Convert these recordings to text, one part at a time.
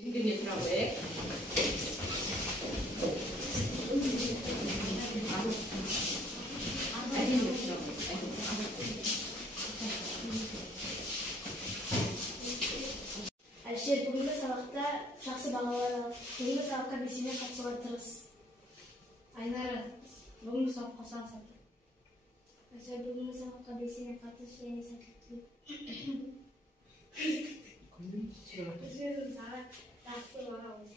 Әлішер, бүгінгі сабақта жақсы бағалар алып, бүгінгі сабаққа белсене қатысуға тырыс. Айнары, бүгінгі сабаққа сәттілік. Әлішер, бүгінгі сабаққа белсене қатыс және сәттілік. Әлішер, саған жақсы баға olur.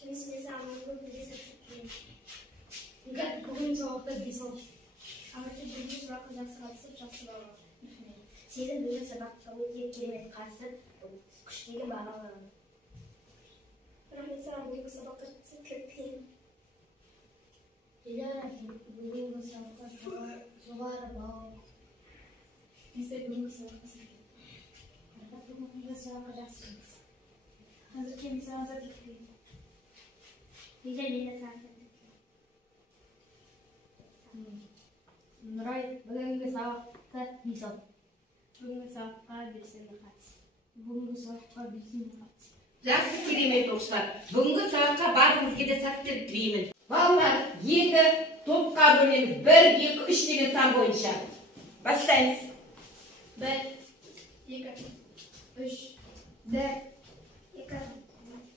Жұмысымызды аманлы бірге сәттілік. Бүгінгі сабақта денсаулық. Әлішер, бүгінгі сабаққа жақсы қатысып, жақсы баға olur. Сіздің бүгінгі сабаққа өте керемет қатысып, күштегі бағаларын. Рахмет саған бүгінгі сабаққа сәттілік. Диляра, бүгінгі сабаққа жоғары баға. Біздер бүгінгі сабаққа сәттілік. Бүгінгі сабаққа жақсы жұмыс. Қазір кем саған сәттілік тілеймін. Диляра, мен де саған сәттілік тілеймін. Нұрай, бүгінгі сабақта денсаулық. Бүгінгі сабаққа белсенді қатыс. Бүгінгі сабаққа белсенді қатыс. Жақсы, керемет оқушылар. Бүгінгі сабаққа барлығыңызға да сәттілік тілеймін. Балалар, енді топқа бөлеміз. 1, 2, 3 деген сан бойынша. Бастаймыз. 1, 2, 3, 1, 2,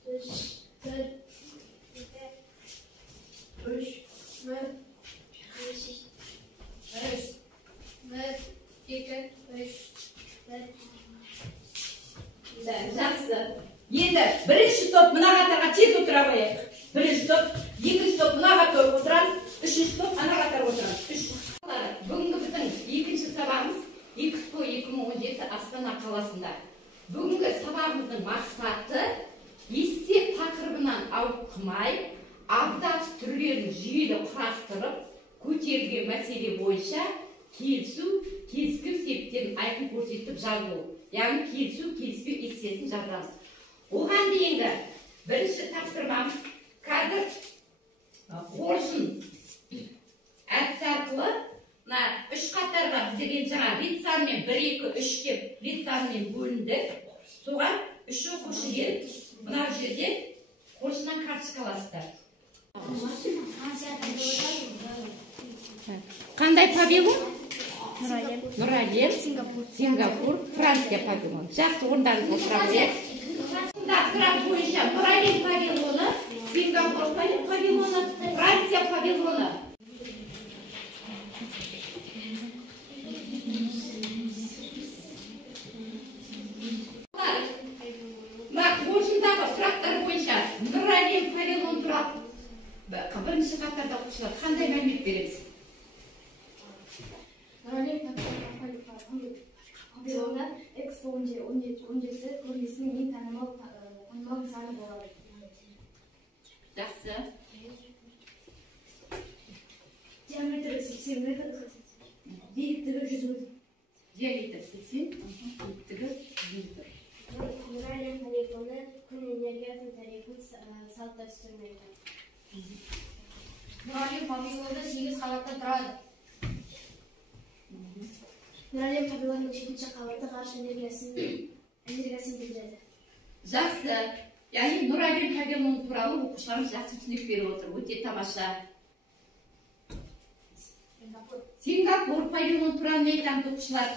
3, 4, 3, 4, 5, 2, 3, 4. Жақсы. Енді бірінші топ мына қатарға тез отыра қояйық. Бірінші топ, екінші топ мына қатарға отырамыз, үшінші топ ана қатарға отырамыз. Бүгінгі біздің екінші сабағымыз Экспо 2017 Астана қаласында. Бүгінгі сабағымыздың мақсаты есеп тақырыбынан ауытқымай, абзац түрлерін жүйелі құрастырып, көтерілген мәселе бойынша келісу, келіспеу себептерін айқын көрсетіп жазу. Яғни келісу, келіспеу эссесін жазамыз. Оған дейінгі бірінші тапсырмамыз қазір қоржын әдісі арқылы үш қатарға біздерген жаңа рет санымен 1, 2, 3 деп рет санымен бөлінді. Соған үш оқушы келіп, мына жерде қоржыннан карточка аласыздар. Қандай павильон? Нұрәлем, Сингапур, Франция павильон. Жақсы, орындарыңызға отыра қояйық. Сұрақ бойынша Нұрәлем павильоны, Сингапур павильоны, Франция павильоны. Мына қоржындағы сұрақтар бойынша Нұрәлем павильоны туралы бірінші қатарда оқушылар қандай мәлімет береміз? Нұрәлем павильоны Экспо 17 көрмесінің ең танымал нысаны болады. Жақсы. Диаметрі 80 метр, биіктігі 100 метр. Диаметр 80, биіктігі 100 метр. Нұрәлем павильоны күн энергиясы тарихын салт дәстүрін айтады. Нұрәлем павильоны 8 қабаттан тұрады. Нұрәлем павильонының 7-ші қабаты ғарыш энергиясын білдіреді. Жақсы. Яғни Нұрәлем павильоны туралы оқушыларымыз жақсы түсінік беріп отыр. Өте тамаша. Сингапур павильоны туралы не айтамыз оқушылар?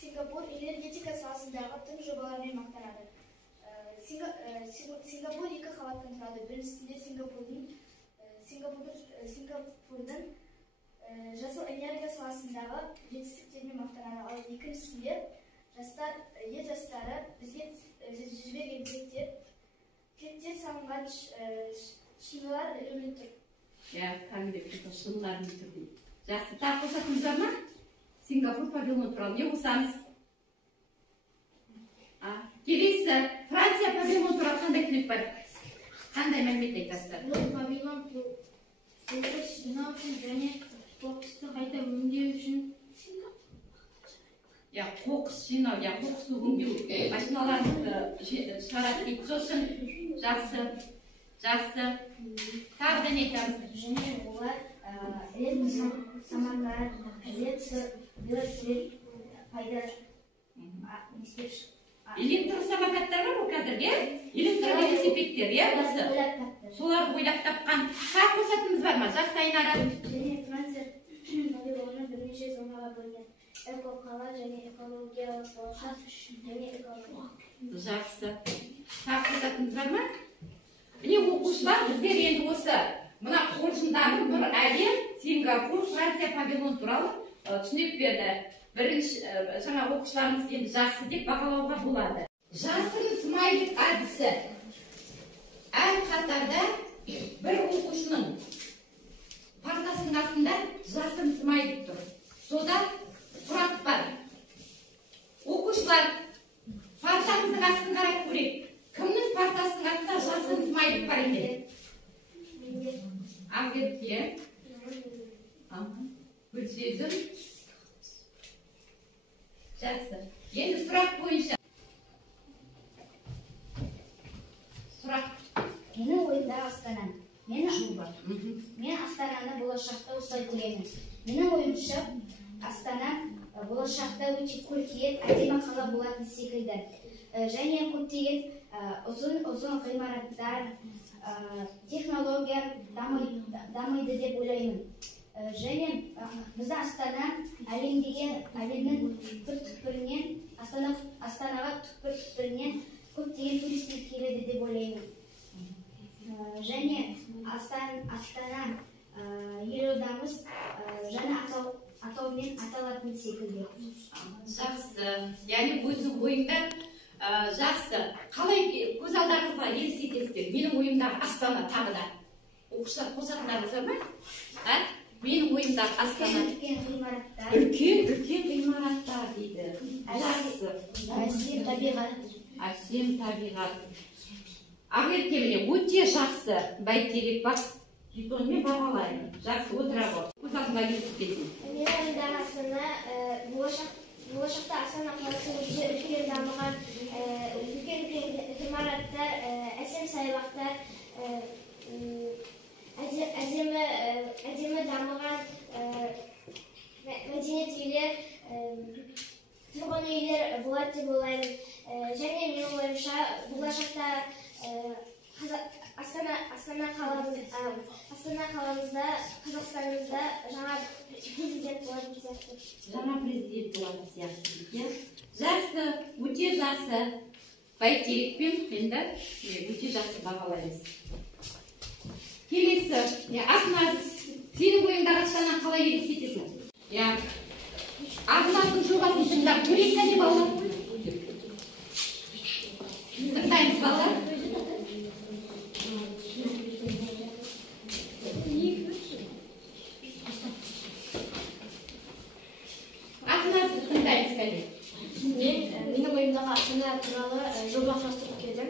Сингапур энергетика саласындағы тың жобалармен мақтанады. Сингапур 2 қабаттан тұрады. Біріншісінде Сингапурдың жасыл энергия саласындағы жетістіктермен мақтанады. Ал екіншісінде ел жастары бізге жіберген тілектер салынған шиналар ілулі тұр. Кәдімгі шынылар ілулі тұр. Жақсы, тағы қосатынымыз бар ма? Сингапур павильоны туралы не қосамыз? Келесі, Франция павильоны туралы қандай тілек бар? Қандай мәлімет айтасыздар? Бұл павильон қоқыс жинау үшін және қоқысты қайта өңдеу үшін. Қоқыс жинау, қоқысты өңдеу машиналарын шығарады дейді. Сосын жақсы. Тағы да не айтамыз? Және олар самандар, электр пайда Электросамокаттар бар ғой қазір, иә? Электровелосипедтер, иә, осы. Соларды ойлап тапқан. Қай қосатынымыз бар ма? Жас Айнара. Және Франция павильоны бірнеше зонаға бөлінген. Экоқала және экологиялық болашақ және экология. Жақсы. Қай қосатынымыз бар ма? Міне оқушылар біздер енді осы мына қоржындағы бір әлем, Сингапур, Франция павильон туралы түсінік берді. Бірінші жаңа оқушыларымыз енді жақсы деп бағалауға болады. Жасырын смайлик әдісі. Әр қатарда бір оқушының партасының астында жасырын смайлик тұр. Сода сұрақ бар. Оқушылар, партамыздың астын қарап көрейік. Кімнің партасының астында жасырын смайлик бар екен? Ақерке. Гүлсезім. Жақсы. Енді сұрақ бойынша. Сұрақ. Менің ойымдағы Астана. Мен Астананы болашақта осылай көремін. Менің ойымша Астана болашақта өте көркейіп, әдемі қала болатын секілді. Және көптеген ұзын ғимараттар, технология дамиды деп ойлаймын. Және бізді Астана әлемнің түкпір-түкпірінен, Астанаға түкпір-түкпірінен көптеген туристер келеді деп ойлаймын. Және Астана елордамыз жаңа атаумен аталатын секілді. Жақсы. Яғни өзің ойыңда жақсы. Қалай көз алдарыңызға елестетесіздер? Менің ойымдағы Астана тағы да. Оқушылар қосатындарыңыз бар ма? Менің ойымдағы Астана. Үлкен ғимараттар дейді. Жақсы. Әсем табиғат. Әсем табиғат. Ақерке міне өте жақсы. Бәйтерек бар. Жетонмен бағалаймын. Жақсы, отыра ғой. Көз алдыңа елестетесің. Менің ойымдағы Астана болашақта Астана қаласы үлкен дамыған, үлкен ғимараттар, әсем саябақтар, әдемі дамыған мәдениет үйлер, тұрғын үйлер болады деп ойлаймын. Және менің ойымша болашақта Астана қаламызда, Қазақстанымызда жаңа президент болатын сияқты. Жаңа президент болатын сияқты. Жақсы, өте жақсы. Бәйтерекпен енді өте жақсы бағалаймыз. Келесі, Ақназ, сенің ойыңдағы Астана қалай елестетесің? Ақназдың жобасын тыңдап көрейік әне балалар. Тыңдаймыз балалар. Ақназды тыңдаймыз кәне. Менің ойымдағы Астана туралы жоба құрастырып келдім.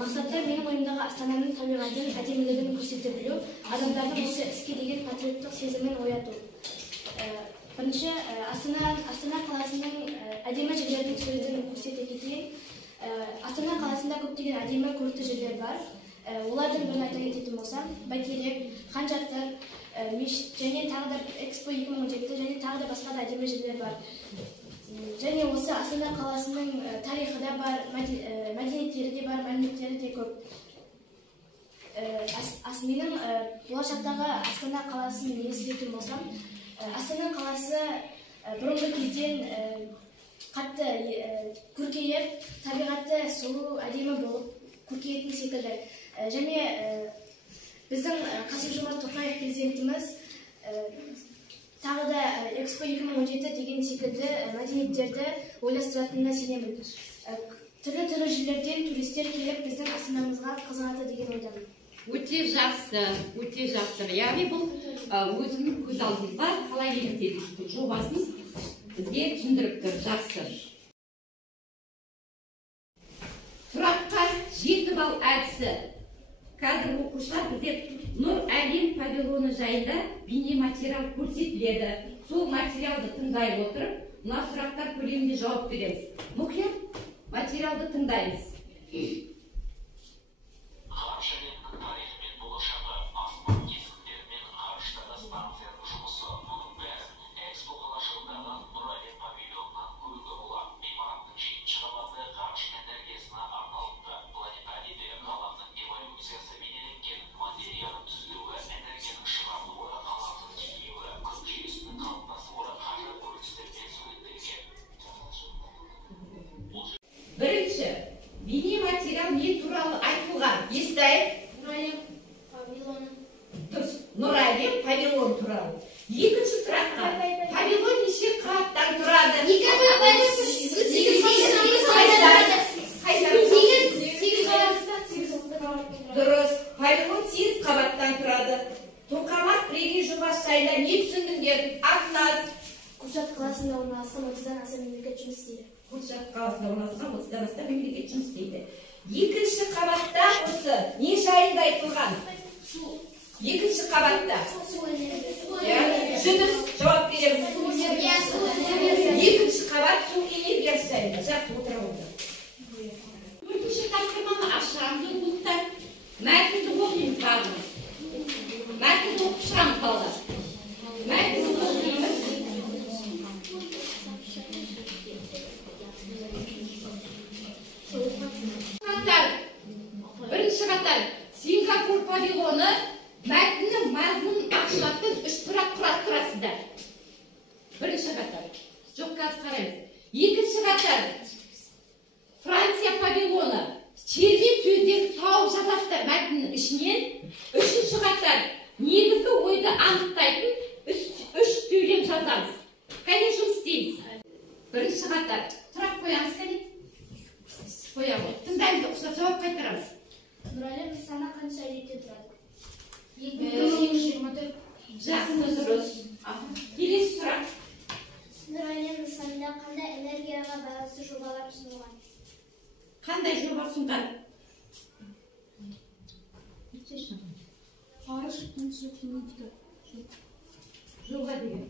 Мақсаты менің ойымдағы Астананың табиғатын, әдемілігін көрсете білу, адамдардың осы іске деген патриоттық сезімін ояту. Бірінші, Астана қаласының әдемі жерлердің суретін көрсете кетейін. Астана қаласында көптеген әдемі көрікті жерлер бар. Олардың бірін айта кететін болсам, Бәйтерек, Хан Шатыр, мешіт және тағы да Экспо 2017 және тағы да басқа да әдемі жерлер бар. Және осы Астана қаласының тарихы да бар, мәдениеттері де бар, мәліметтері де көп. Менің болашақтағы Астана қаласын елестететін болсам, Астана қаласы бұрынғы кезден қатты көркейіп, табиғаты сұлу, әдемі болып көркейетін секілді. Және біздің Қасым-Жомарт Тоқаев президентіміз тағы да Экспо 2017 деген секілді мәдениеттерді ойластыратынына сенемін. Түрлі жерлерден туристер келіп біздің Астанамызға қызығады деген ойдамын. Өте жақсы, өте жақсы. Яғни бұл өзінің көз алдыңызға қалай елестететін жобасын бізге түсіндіріп тұр. Жақсы. Сұраққа 7 балл әдісі. Қазір оқушылар бізде Нұр әлем павильоны жайында бейнематериал көрсетіледі. Сол материалды тыңдай отырып, мына сұрақтар көлемінде жауап береміз. Мұқият материалды тыңдаймыз. туралы айтылған. Естай? Нұрәлем павильоны. Дұрыс. Нұрәлем павильон туралы. Екінші сұраққа. Павильон неше қабаттан тұрады? Дұрыс. Павильон 8 қабаттан тұрады. Тоқамақ бірегей жобасы жайлы не түсіндіңдер? Ақназ. Курчат қаласында орналасқан 30-дан аса мемлекет жұмыс істейді. Курчат қаласында орналасқан 30-дан аса мемлекет жұмыс істейді. Екінші қабатта осы не жайында айтылған? Екінші қабатта. Жүніс жауап береміз. Екінші қабат су энергиясы жайында. Жақсы отыра отыр. Төртінші тапсырманы ашамыз оқулықтар. Мәтінді оқимыз барлығымыз. Мәтінді оқып шығамыз балалар. Мәтінді оқимыз. Бірінші қатар Сингапур павильоны мәтіннің мазмұнын ашылатын 3 сұрақ құрастырасыздар. Бірінші қатар. Жоқ, қазір қараймыз. Екінші қатар Франция павильоны термин сөздерді тауып жазасыздар мәтіннің ішінен. Үшінші қатар негізгі ойды анықтайтын 3 сөйлем жазамыз. Қане жұмыс істейміз? Бірінші қатар сұрақ қоямыз, қане? Қоямыз. Тыңдаймыз, ұқсап жауап қайтарамыз. Нұрәлем нысаны қанша үйретте тұрады? 2824. Жақсы, дұрыс. Келесі сұрақ. Нұрәлем нысанында қандай энергияға байланысты жобалар ұсынылған? Қандай жоба ұсынған? Арыш тыншық кинетика. Жоба деген.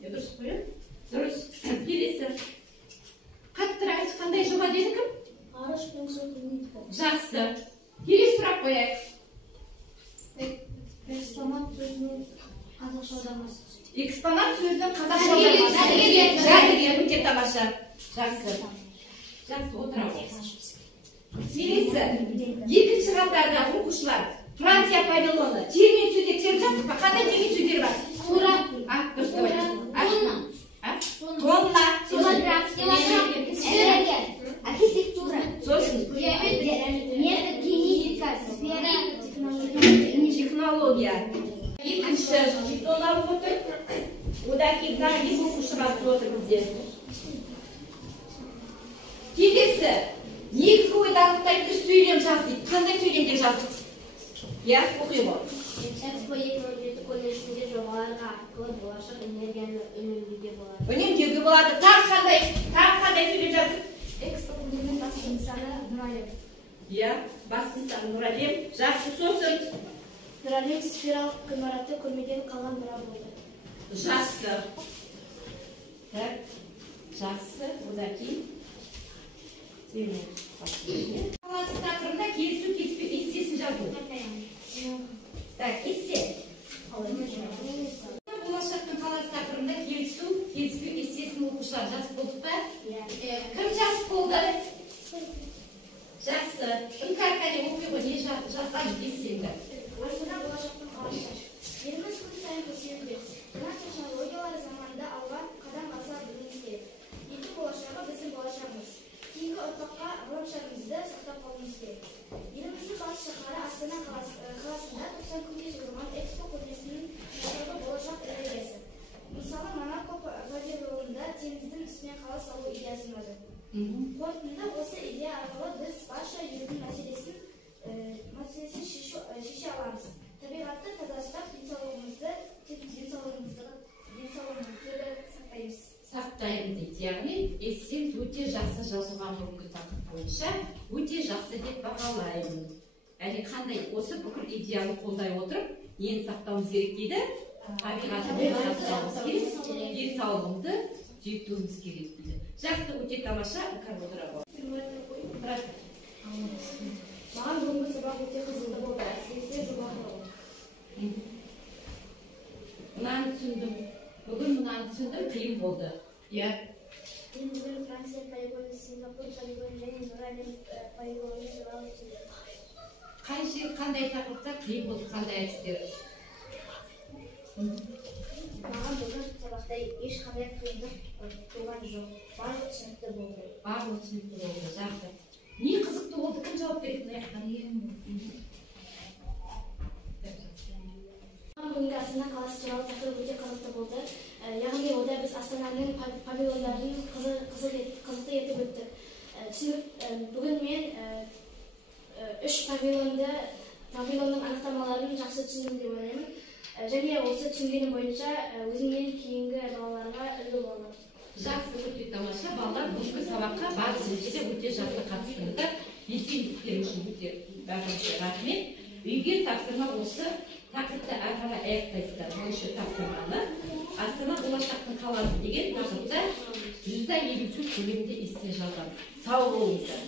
Дұрыс қойып. Дұрыс. Келесі. Қаттырақ айтшы, қандай жоба деді кім? Арыш тыншық кинетика. Жақсы. Келесі сұрақ қояйық. Экспонат сөзінің қазақша аудармасы. Экспонат сөздің қазақша аудармасы. Жәдігер, өте тамаша. Жақсы. Жақсы, отырамыз. Келесі. Екінші қатарда оқушылар Франция павильоны термин сөздер теріп жаттық па? Қандай термин сөздер бар? Тура. Дұрыс деп айтшы. Тонна. Архитектура. Сосын. Генетика. Сфера. Технология. Екінші жетон алып отыр. Одан кейін тағы екі оқушы қатысып отыр бізде. Келесі. Негізгі ойды анықтайтын 3 сөйлем жаз дейді. Қандай сөйлемдер жаздық? Я оқи ғой. Экспо 2017 колледжінде жобаларға арқылы болашақ энергияны үнемдеуге болады. Үнемдеуге болады. Тағы қандай сөйлем жаздық? Экспо көрменің басты нысаны Нұрәлем. Я басты нысаны Нұрәлем. Жақсы, сосын. Нұрәлем сфералық ғимараты көрмеден қалған бұра болды. Жақсы. Так, жақсы. Одан кейін. Қаласы тақырыбында келісу, келіспеу эссесін жазу. Так, эссе. Болашақтың қаласы тақырыбында келісу, келіспеу эссесін оқушылар жазып болдық па? Кім жазып болды? Жақсы. Іңкәр қане оқи ғой, не жазған эссеңді? Астана болашақтың қаласы. Еліміз күн сайын көтерілуде. Жаңа технологиялар заманында алған қадам аса білуіміз керек. Ертең болашағы біздің болашағымыз. Кейінгі ұрпаққа ғаламшарымызды сақтап қалуымыз керек. Еліміздің бас шаһары Астана қаласында 90 күнге созылған экспо көрмесінің тақырыбы болашақ энергиясы. Мысалы, Монако павильонында теңіздің үстіне қала салу идеясы ұнады. Қорытындыда осы идея арқылы біз барша елдің мәселесін шеше аламыз. Табиғатты тазалап, денсаулығымызды сақтаймыз. Сақтаймыз дейді, яғни эссен өте жақсы жазылған бүгінгі тақырып бойынша өте жақсы деп бағалаймын. Әлі қандай осы бүкіл идеяны қолдай отырып, нені сақтауымыз керек дейді? Табиғатты сақтауымыз керек, денсаулығымызды түзетуіміз керек дейді. Жақсы, өте тамаша, іңкәр отыра ғой. Маған бүгінгі сабақ өте қызықты болды. Әсіресе жобаны болды. Мынаны түсіндім. Бүгін мынаны түсіндім, қиын болды. Иә. Мен бүгін Франция полигоны, Сингапур полигоны және Нұрәлем полигоны туралы түсіндім. Қандай тақырыпта қиын болды, қандай әдістер? Маған бүгін сабақта ешқандай қиындық туған жоқ. Барлық түсінікті болды. Барлық түсінікті болды, жақсы. Не қызықты болды, кім жауап беретін аяқтан. Бүгінгі Астана қаласы туралы тақырып өте қызықты болды. Яғни ода біз Астананың павильондарын қызықты етіп өттік. Бүгін мен 3 павильонның анықтамаларын жақсы түсіндім деп ойлаймын. Және осы түсінгенім бойынша өзімнен кейінгі балаларға үлгі боламын. Жақсы, өте тамаша. Балалар бүгінгі сабаққа барысында өте жақсы қатыстыңыздар. Естеліктер үшін өте рахмет. Үйге тапсырма осы тақырыпты ары қарай аяқтайсыздар. Осы тапсырманы Астана болашақтың қаласы деген тақырыпта 153 көлемінде есте жазамыз. Сау болыңыздар.